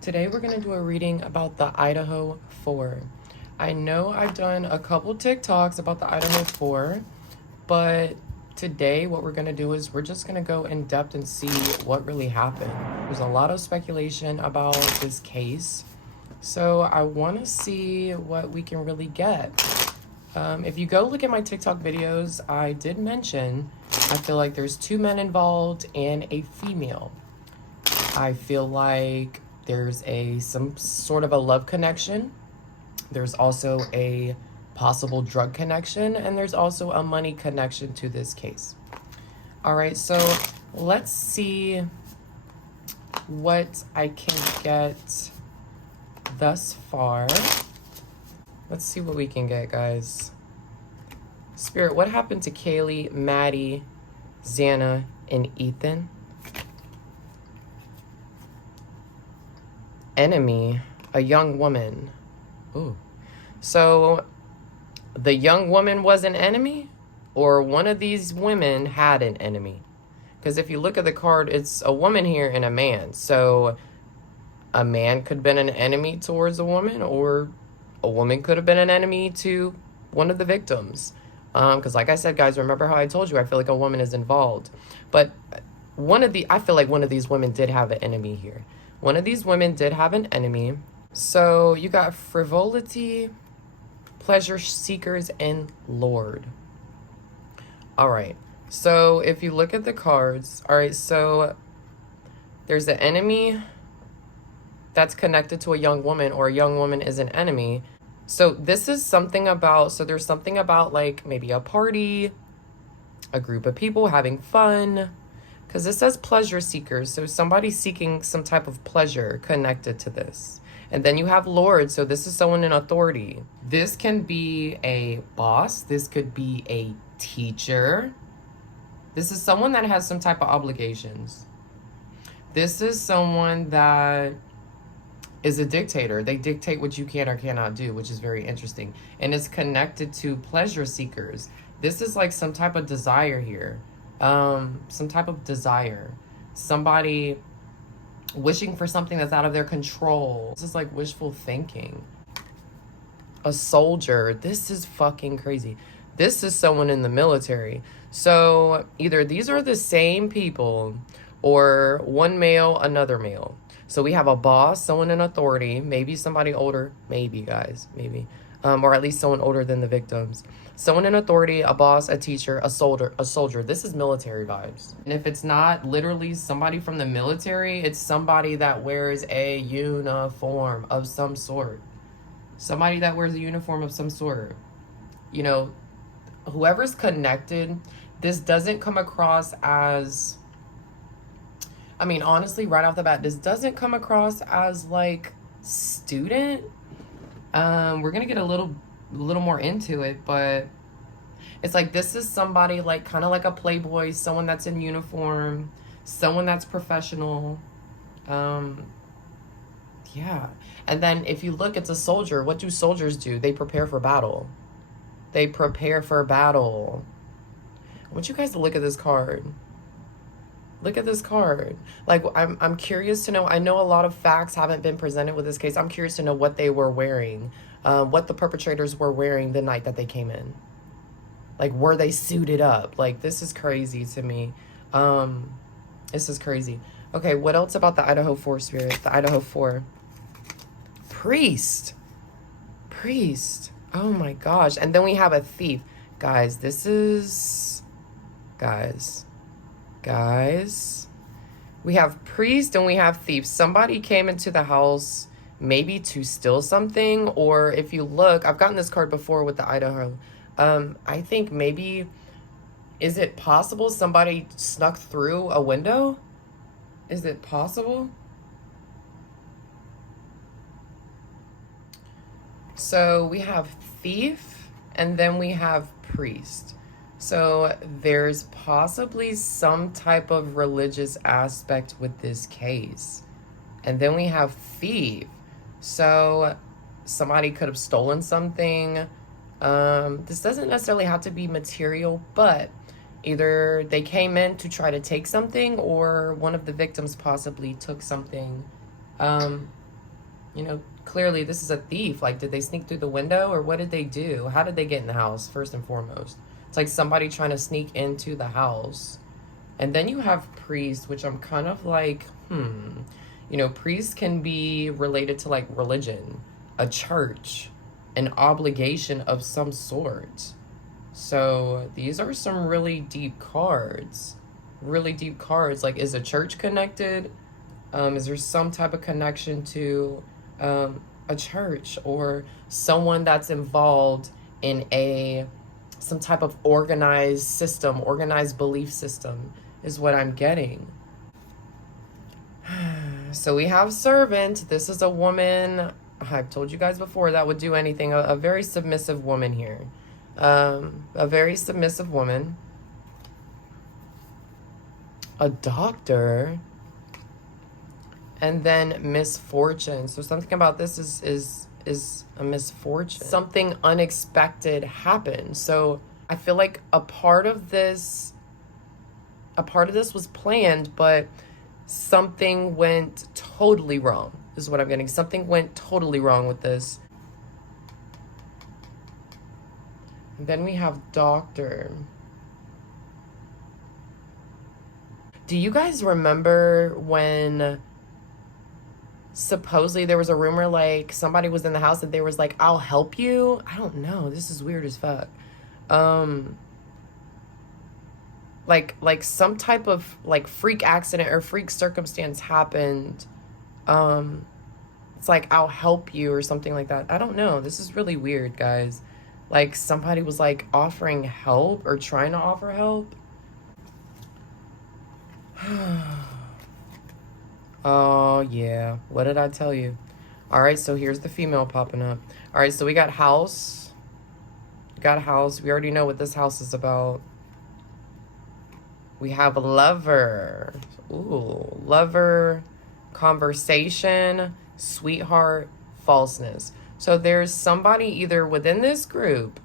Today we're going to do a reading about the Idaho 4. I know I've done a couple TikToks about the Idaho 4, but today what we're going to do is we're just going to go in depth and see what really happened. There's a lot of speculation about this case, so I want to see what we can really get. If you go look at my TikTok videos, I did mention I feel like there's 2 men involved and a female. I feel like there's some sort of a love connection. There's also a possible drug connection, and there's also a money connection to this case. All right, so let's see what I can get thus far. Let's see what we can get, guys. Spirit, what happened to Kaylee, Maddie, Xana, and Ethan? Enemy, a young woman. Ooh. So the young woman was an enemy, or one of these women had an enemy? Because if you look at the card, it's a woman here and a man. So a man could have been an enemy towards a woman, or a woman could have been an enemy to one of the victims. Because like I said, guys, remember how I told you, I feel like a woman is involved. But I feel like one of these women did have an enemy here. One of these women did have an enemy. So you got frivolity, pleasure seekers, and Lord. All right. So if you look at the cards, all right, so there's an enemy that's connected to a young woman, or a young woman is an enemy. So this is something about, so there's something about like maybe a party, a group of people having fun. Because it says pleasure seekers, so somebody's seeking some type of pleasure connected to this. And then you have Lord, so this is someone in authority. This can be a boss. This could be a teacher. This is someone that has some type of obligations. This is someone that is a dictator. They dictate what you can or cannot do, which is very interesting. And it's connected to pleasure seekers. This is like some type of desire here. Some type of desire. Somebody wishing for something that's out of their control. This is like wishful thinking. A soldier. This is fucking crazy. This is someone in the military. So either these are the same people, or one male, another male. So we have a boss, someone in authority, maybe somebody older, maybe guys, maybe. Or at least someone older than the victims. Someone in authority, a boss, a teacher, a soldier. This is military vibes. And if it's not literally somebody from the military, it's somebody that wears a uniform of some sort. Somebody that wears a uniform of some sort. You know, whoever's connected, this doesn't come across as, I mean, honestly, right off the bat, this doesn't come across as like student. We're gonna get a little more into it, but it's like this is somebody like kind of like a playboy, someone that's in uniform, someone that's professional. Yeah. And then if you look, it's a soldier. What do soldiers do? They prepare for battle. They prepare for battle. I want you guys to look at this card. Look at this card. Like, I'm curious to know. I know a lot of facts haven't been presented with this case. I'm curious to know what they were wearing, what the perpetrators were wearing the night that they came in. Like, were they suited up? Like, this is crazy to me. This is crazy. Okay, what else about the Idaho 4 spirit? The Idaho 4. Priest. Oh my gosh. And then we have a thief. Guys, this is... Guys, we have priest and we have thief. Somebody came into the house maybe to steal something, or if you look, I've gotten this card before with the Idaho. I think maybe, is it possible somebody snuck through a window? Is it possible? So we have thief and then we have priest. So there's possibly some type of religious aspect with this case. And then we have thief. So somebody could have stolen something. This doesn't necessarily have to be material, but either they came in to try to take something, or one of the victims possibly took something. You know, clearly this is a thief. Like, did they sneak through the window, or what did they do? How did they get in the house, first and foremost? It's like somebody trying to sneak into the house. And then you have priest, which I'm kind of like, You know, priest can be related to like religion, a church, an obligation of some sort. So these are some really deep cards. Really deep cards. Like, is a church connected? Is there some type of connection to a church or someone that's involved in some type of organized system, organized belief system is what I'm getting. So we have servant. This is a woman, I've told you guys before, that would do anything. A very submissive woman here. A very submissive woman. A doctor. And then misfortune. So something about this is a misfortune. Something unexpected happened. So I feel like a part of this was planned, but something went totally wrong. This is what I'm getting. Something went totally wrong with this. And then we have doctor. Do you guys remember when supposedly there was a rumor like somebody was in the house and they was like, I'll help you? I don't know. This is weird as fuck. Like some type of like freak accident or freak circumstance happened. It's like, I'll help you or something like that. I don't know. This is really weird, guys. Like somebody was like offering help or trying to offer help. Oh yeah, what did I tell you? All right, so here's the female popping up. All right, so we got house. Got a house. We already know what this house is about. We have lover. Ooh, lover, conversation, sweetheart, falseness. So there's somebody either within this group,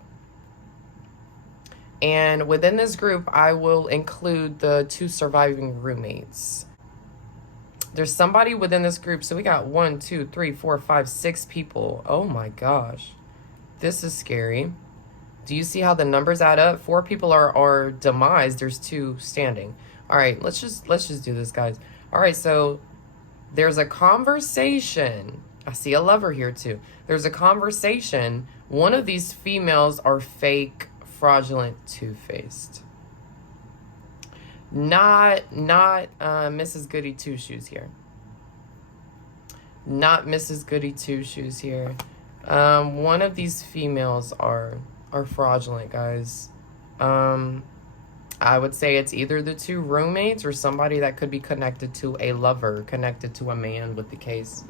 and within this group, I will include the 2 surviving roommates. There's somebody within this group. So we got 1, 2, 3, 4, 5, 6 people. Oh my gosh. This is scary. Do you see how the numbers add up? 4 people are demised. There's 2 standing. All right, let's just do this, guys. All right, so there's a conversation. I see a lover here too. There's a conversation. One of these females are fake, fraudulent, two-faced. Not Mrs. Goody Two-Shoes here. Not Mrs. Goody Two-Shoes here. One of these females are fraudulent, guys. I would say it's either the 2 roommates or somebody that could be connected to a lover, connected to a man with the case.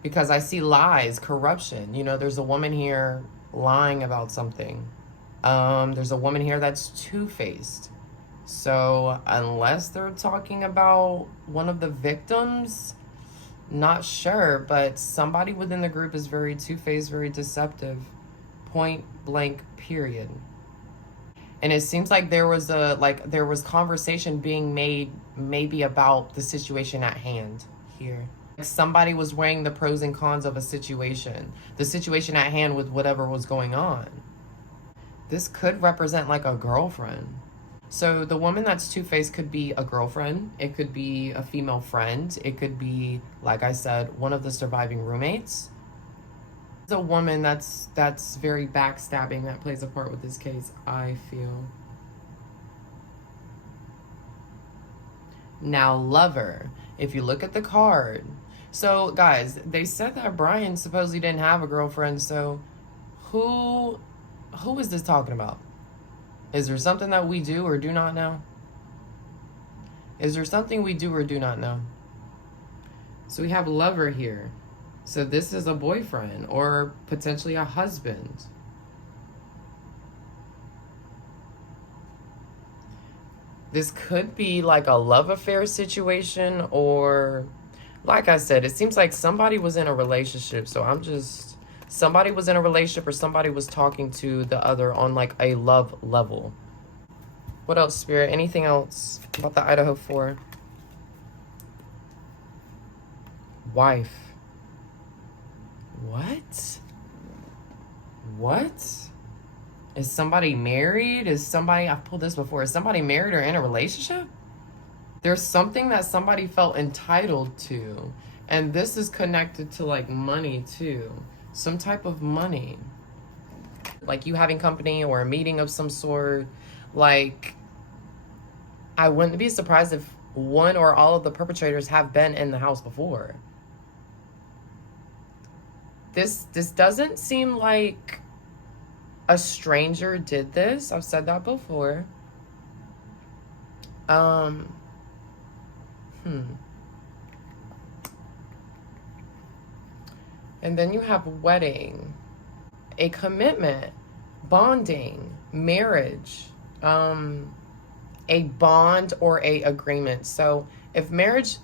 Because I see lies, corruption. You know, there's a woman here lying about something. There's a woman here that's two-faced. So unless they're talking about one of the victims, not sure, but somebody within the group is very two-faced, very deceptive. Point blank, period. And it seems like there was conversation being made maybe about the situation at hand here. Somebody was weighing the pros and cons of a situation. The situation at hand with whatever was going on. This could represent like a girlfriend. So the woman that's two-faced could be a girlfriend. It could be a female friend. It could be, like I said, one of the surviving roommates. It's a woman that's very backstabbing that plays a part with this case, I feel. Now, lover. If you look at the card. So, guys, they said that Bryan supposedly didn't have a girlfriend, so who is this talking about? Is there something that we do or do not know? Is there something we do or do not know? So we have lover here. So this is a boyfriend or potentially a husband. This could be like a love affair situation, or like I said, it seems like somebody was in a relationship. So somebody was in a relationship or somebody was talking to the other on like a love level. What else, Spirit? Anything else about the Idaho 4? Wife. What? What? Is somebody married? Is somebody, I've pulled this before, is somebody married or in a relationship? There's something that somebody felt entitled to. And this is connected to like money too. Some type of money. Like you having company or a meeting of some sort. Like, I wouldn't be surprised if one or all of the perpetrators have been in the house before. This doesn't seem like a stranger did this. I've said that before. And then you have wedding, a commitment, bonding, marriage, a bond or a agreement. So if marriage,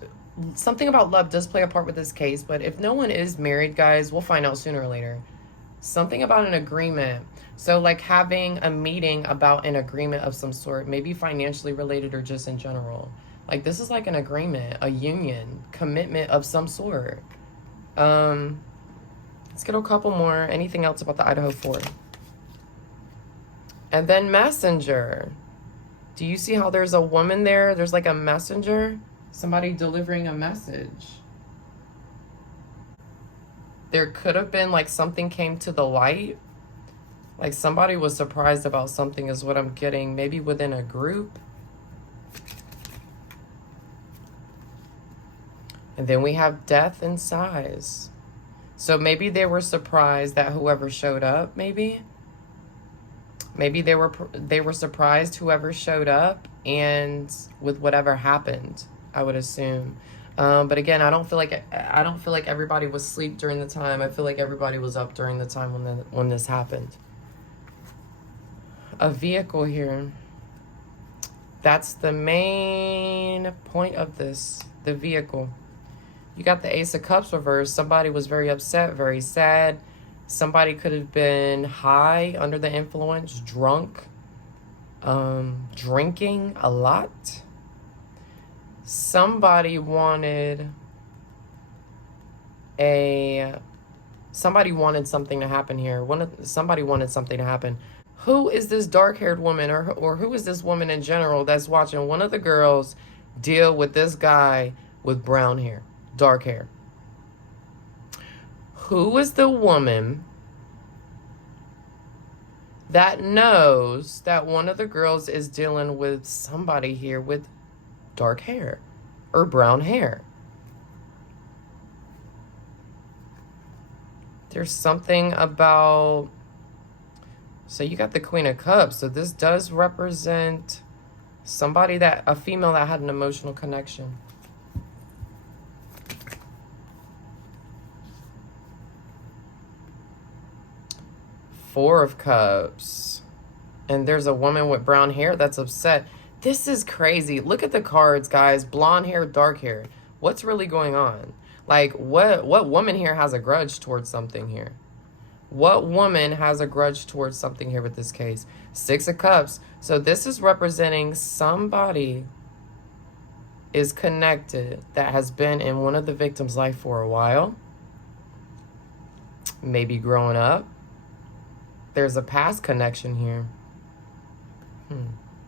something about love does play a part with this case, but if no one is married, guys, we'll find out sooner or later. Something about an agreement. So like having a meeting about an agreement of some sort, maybe financially related or just in general. Like this is like an agreement, a union, commitment of some sort. Let's get a couple more. Anything else about the Idaho 4? And then messenger. Do you see how there's a woman there? There's like a messenger. Somebody delivering a message. There could have been like something came to the light. Like somebody was surprised about something is what I'm getting. Maybe within a group. And then we have death and size. So maybe they were surprised that whoever showed up, maybe. Maybe they were surprised whoever showed up and with whatever happened, I would assume. But again, I don't feel like everybody was asleep during the time. I feel like everybody was up during the time when this happened. A vehicle here. That's the main point of this, the vehicle. You got the Ace of Cups reversed. Somebody was very upset, very sad. Somebody could have been high, under the influence, drunk, drinking a lot. Somebody wanted something to happen here. Somebody wanted something to happen. Who is this dark-haired woman or who is this woman in general that's watching one of the girls deal with this guy with brown hair, dark hair? Who is the woman that knows that one of the girls is dealing with somebody here with dark hair or brown hair? There's something about... So you got the Queen of Cups. So this does represent somebody a female that had an emotional connection. Four of Cups. And there's a woman with brown hair that's upset. This is crazy. Look at the cards, guys. Blonde hair, dark hair. What's really going on? Like, what woman here has a grudge towards something here? What woman has a grudge towards something here with this case? Six of Cups. So this is representing somebody is connected that has been in one of the victim's life for a while. Maybe growing up. There's a past connection here.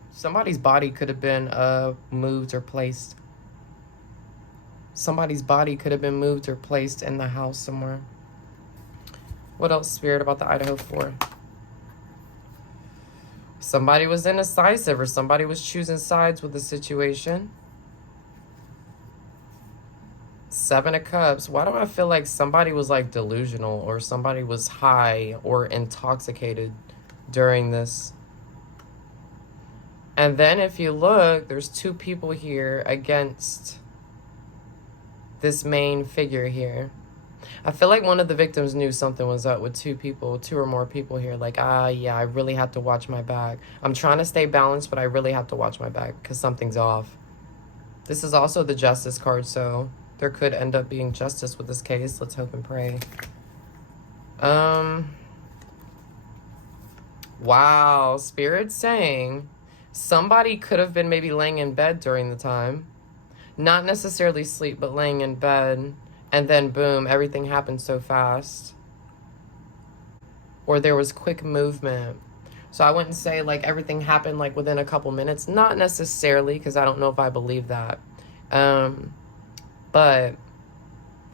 Somebody's body could have been moved or placed. Somebody's body could have been moved or placed in the house somewhere. What else, Spirit, about the Idaho 4? Somebody was indecisive or somebody was choosing sides with the situation. Seven of Cups. Why do I feel like somebody was like delusional or somebody was high or intoxicated during this? And then if you look, there's two people here against this main figure here. I feel like one of the victims knew something was up with two or more people here. Like, yeah, I really have to watch my back. I'm trying to stay balanced, but I really have to watch my back because something's off. This is also the Justice card, so there could end up being justice with this case. Let's hope and pray. Wow, Spirit's saying somebody could have been maybe laying in bed during the time. Not necessarily sleep, but laying in bed. and then boom, everything happened so fast. Or there was quick movement. So I wouldn't say like everything happened like within a couple minutes. Not necessarily, because I don't know if I believe that. But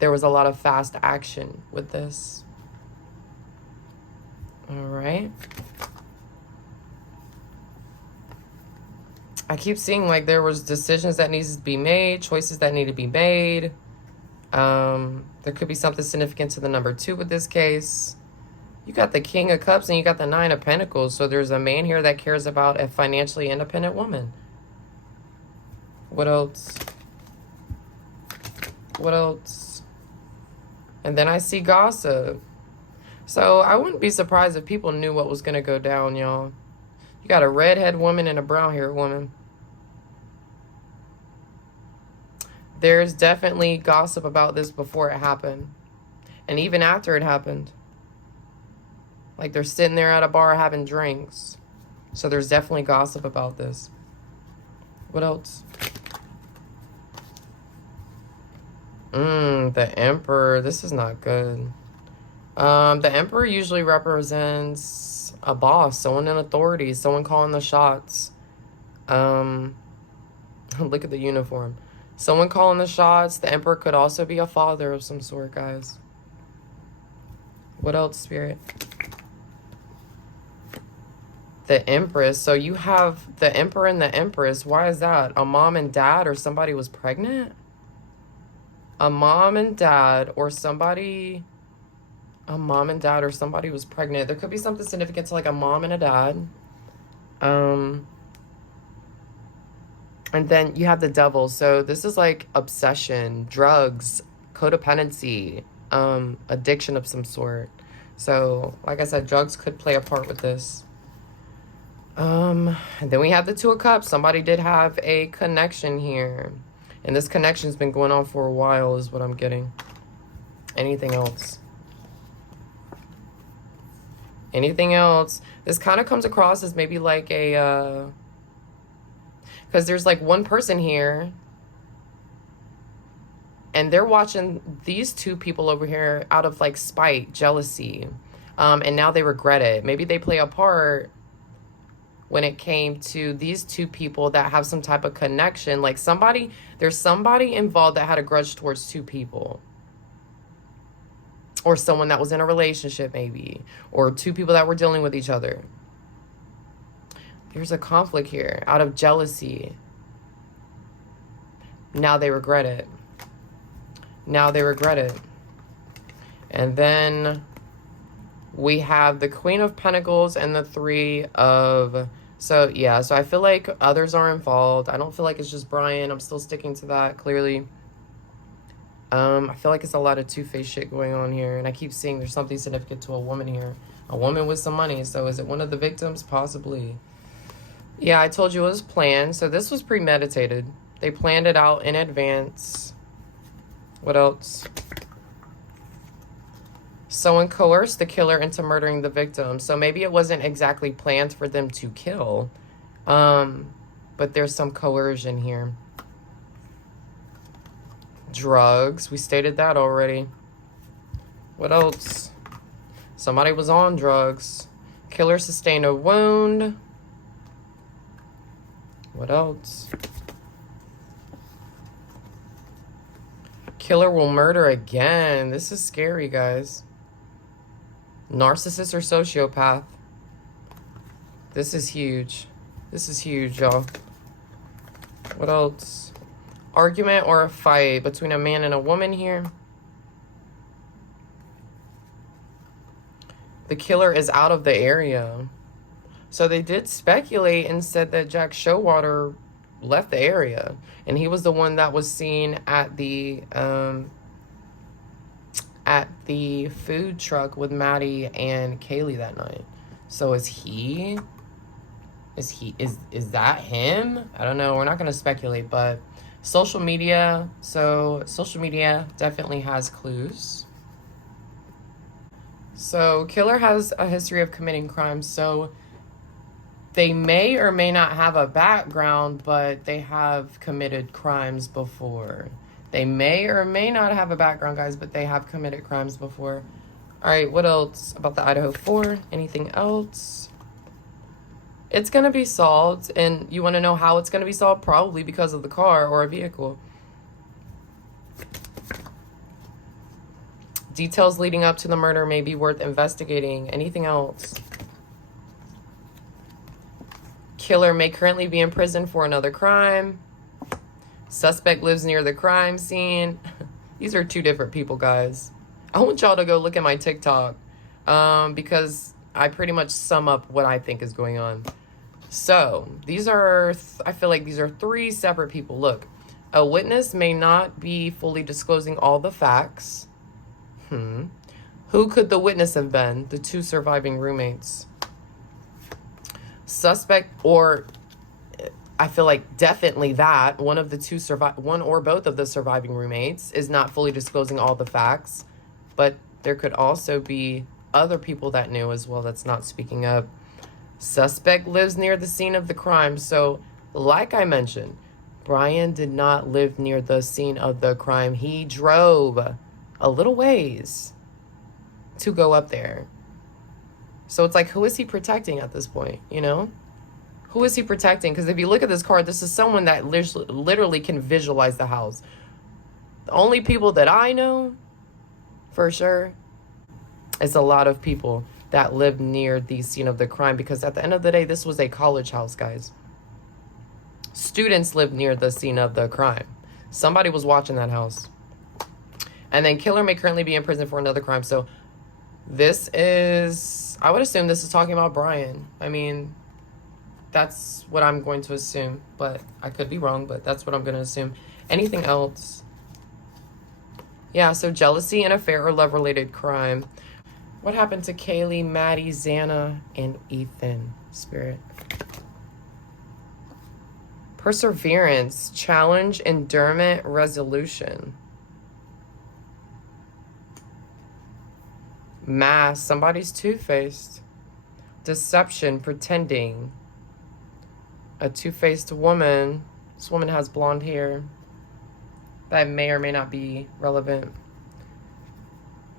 there was a lot of fast action with this. All right. I keep seeing like there was decisions that needs to be made, choices that need to be made. There could be something significant to the number 2 with this case. You got the King of Cups and you got the 9 of Pentacles. So there's a man here that cares about a financially independent woman. What else? What else? And then I see gossip. So I wouldn't be surprised if people knew what was going to go down, y'all. You got a redhead woman and a brown-haired woman. There's definitely gossip about this before it happened. And even after it happened. Like they're sitting there at a bar having drinks. So there's definitely gossip about this. What else? The Emperor. This is not good. The Emperor usually represents a boss, someone in authority, someone calling the shots. Look at the uniform. Someone calling the shots. The Emperor could also be a father of some sort, guys. What else, Spirit? The Empress. So you have the Emperor and the Empress. Why is that? A mom and dad, or somebody was pregnant? A mom and dad, or somebody... A mom and dad, or somebody was pregnant. There could be something significant to like a mom and a dad. And then you have the Devil. So this is like obsession, drugs, codependency, addiction of some sort. So like I said, drugs could play a part with this. And then we have the 2 of Cups. Somebody did have a connection here. And this connection's been going on for a while is what I'm getting. Anything else? Anything else? This kind of comes across as maybe like a... Because there's like one person here. And they're watching these 2 people over here out of like spite, jealousy. And now they regret it. Maybe they play a part when it came to these 2 people that have some type of connection. Like somebody, there's somebody involved that had a grudge towards 2 people. Or someone that was in a relationship maybe. Or 2 people that were dealing with each other. There's a conflict here out of jealousy. Now they regret it. Now they regret it. And then we have the Queen of Pentacles and the 3 of... So, yeah. So I feel like others are involved. I don't feel like it's just Bryan. I'm still sticking to that, clearly. I feel like it's a lot of two-faced shit going on here. And I keep seeing there's something significant to a woman here. A woman with some money. So is it one of the victims? Possibly. Yeah, I told you it was planned. So this was premeditated. They planned it out in advance. What else? Someone coerced the killer into murdering the victim. So maybe it wasn't exactly planned for them to kill. But there's some coercion here. Drugs. We stated that already. What else? Somebody was on drugs. Killer sustained a wound. What else? Killer will murder again. This is scary, guys. Narcissist or sociopath. This is huge. This is huge, y'all. What else? Argument or a fight between a man and a woman here. The killer is out of the area. So they did speculate and said that Jack Showalter left the area. And he was the one that was seen at the food truck with Maddie and Kaylee that night. So is that him? I don't know. We're not going to speculate, but social media. So social media definitely has clues. So killer has a history of committing crimes. So they may or may not have a background, but they have committed crimes before. They may or may not have a background, guys, but they have committed crimes before. All right, what else about the Idaho 4? Anything else? It's going to be solved, and you want to know how it's going to be solved? Probably because of the car or a vehicle. Details leading up to the murder may be worth investigating. Anything else? Killer may currently be in prison for another crime. Suspect lives near the crime scene. These are two different people, guys. I want y'all to go look at my TikTok because I pretty much sum up what I think is going on. So these are, I feel like these are three separate people. Look, a witness may not be fully disclosing all the facts. Who could the witness have been? The two surviving roommates. Suspect, or I feel like definitely that one of the two one or both of the surviving roommates is not fully disclosing all the facts, but there could also be other people that knew as well that's not speaking up. Suspect lives near the scene of the crime. So like I mentioned, Bryan did not live near the scene of the crime. He drove a little ways to go up there. So it's like, who is he protecting at this point, you know? Who is he protecting? Because if you look at this card, this is someone that literally can visualize the house. The only people that I know, for sure, is a lot of people that live near the scene of the crime. Because at the end of the day, this was a college house, guys. Students lived near the scene of the crime. Somebody was watching that house. And then killer may currently be in prison for another crime. So this is, I would assume this is talking about Bryan. I mean, that's what I'm going to assume, but I could be wrong, but that's what I'm going to assume. Anything else? Yeah, so jealousy, an affair, or love-related crime. What happened to Kaylee, Maddie, Xana, and Ethan? Spirit. Perseverance, challenge, endurance, resolution. Mask, somebody's two-faced. Deception, pretending. A two-faced woman. This woman has blonde hair. That may or may not be relevant.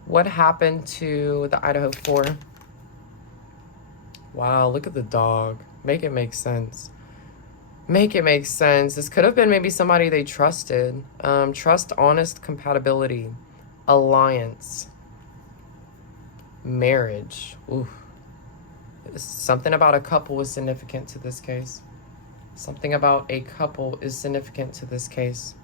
What happened to the Idaho 4? Wow, look at the dog. Make it make sense. Make it make sense. This could have been maybe somebody they trusted. Trust, honest, compatibility. Alliance. Marriage. Ooh. Something about a couple is significant to this case. Something about a couple is significant to this case.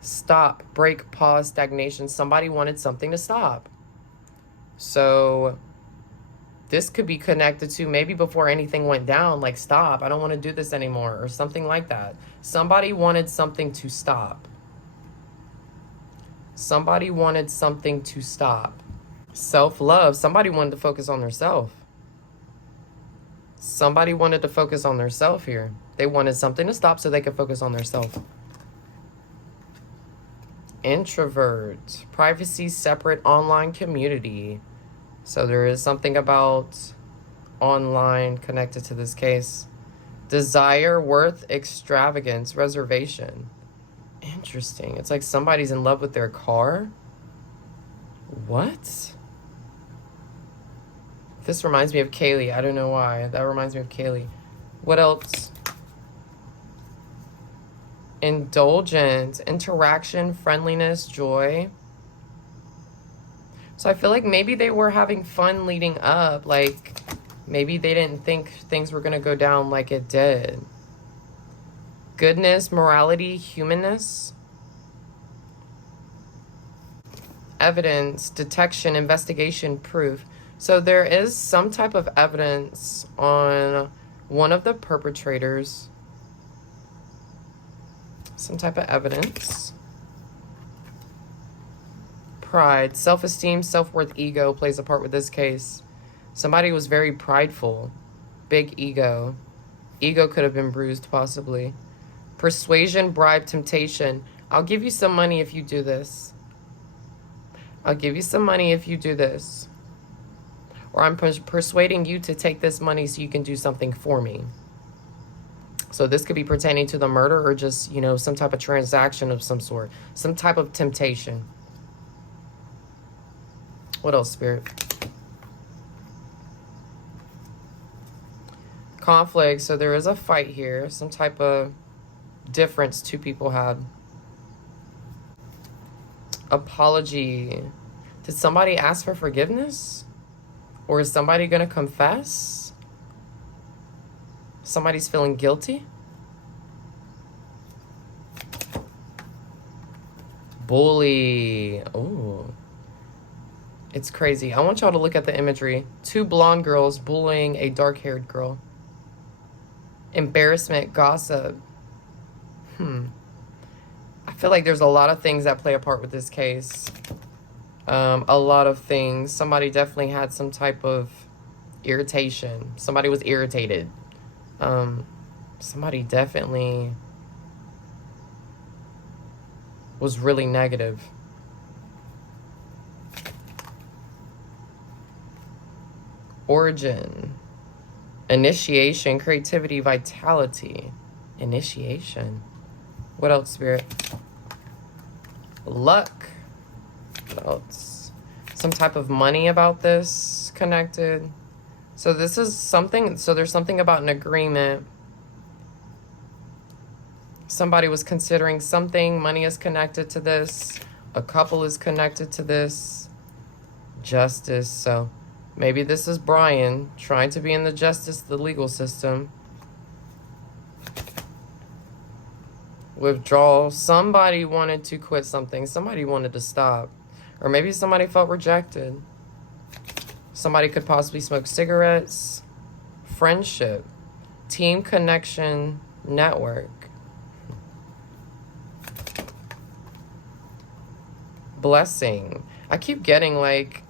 Stop, break, pause, stagnation. Somebody wanted something to stop. So this could be connected to maybe before anything went down, like stop, I don't want to do this anymore, or something like that. Somebody wanted something to stop. Somebody wanted something to stop. Self-love. Somebody wanted to focus on themselves. Somebody wanted to focus on themselves here. They wanted something to stop so they could focus on themselves. Introvert. Privacy, separate, online community. So there is something about online connected to this case. Desire, worth, extravagance, reservation. Interesting. It's like somebody's in love with their car. What? This reminds me of Kaylee. I don't know why. That reminds me of Kaylee. What else? Indulgence, interaction, friendliness, joy. So I feel like maybe they were having fun leading up. Like, maybe they didn't think things were going to go down like it did. Goodness, morality, humanness. Evidence, detection, investigation, proof. So there is some type of evidence on one of the perpetrators. Some type of evidence. Pride, self-esteem, self-worth, ego plays a part with this case. Somebody was very prideful. Big ego. Ego could have been bruised, possibly. Persuasion, bribe, temptation. I'll give you some money if you do this. I'll give you some money if you do this. Or I'm persuading you to take this money so you can do something for me. So this could be pertaining to the murder or just, you know, some type of transaction of some sort. Some type of temptation. What else, Spirit? Conflict. So there is a fight here. Some type of difference two people had. Apology. Did somebody ask for forgiveness? Or is somebody going to confess? Somebody's feeling guilty? Bully. Oh. It's crazy. I want y'all to look at the imagery. Two blonde girls bullying a dark-haired girl. Embarrassment, gossip. I feel like there's a lot of things that play a part with this case. A lot of things. Somebody definitely had some type of irritation. Somebody was irritated. Somebody definitely was really negative. Origin. Initiation, creativity, vitality. Initiation. What else, Spirit? Luck. What else? Some type of money about this connected. So this is something, so there's something about an agreement. Somebody was considering something. Money is connected to this. A couple is connected to this. Justice. So maybe this is Bryan trying to be in the legal system. Withdrawal. Somebody wanted to quit something. Somebody wanted to stop. Or maybe somebody felt rejected. Somebody could possibly smoke cigarettes. Friendship. Team connection. Network. Blessing. I keep getting like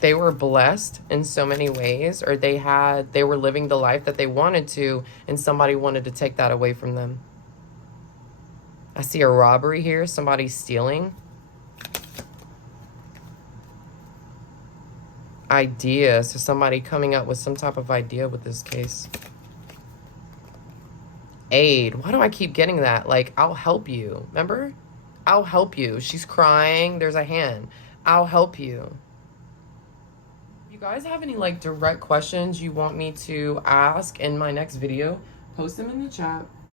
they were blessed in so many ways, or they were living the life that they wanted to, and somebody wanted to take that away from them. I see a robbery here. Somebody stealing. Idea. So somebody coming up with some type of idea with this case. Aid. Why do I keep getting that? Like, I'll help you. Remember? I'll help you. She's crying. There's a hand. I'll help you. If you guys have any like direct questions you want me to ask in my next video, post them in the chat.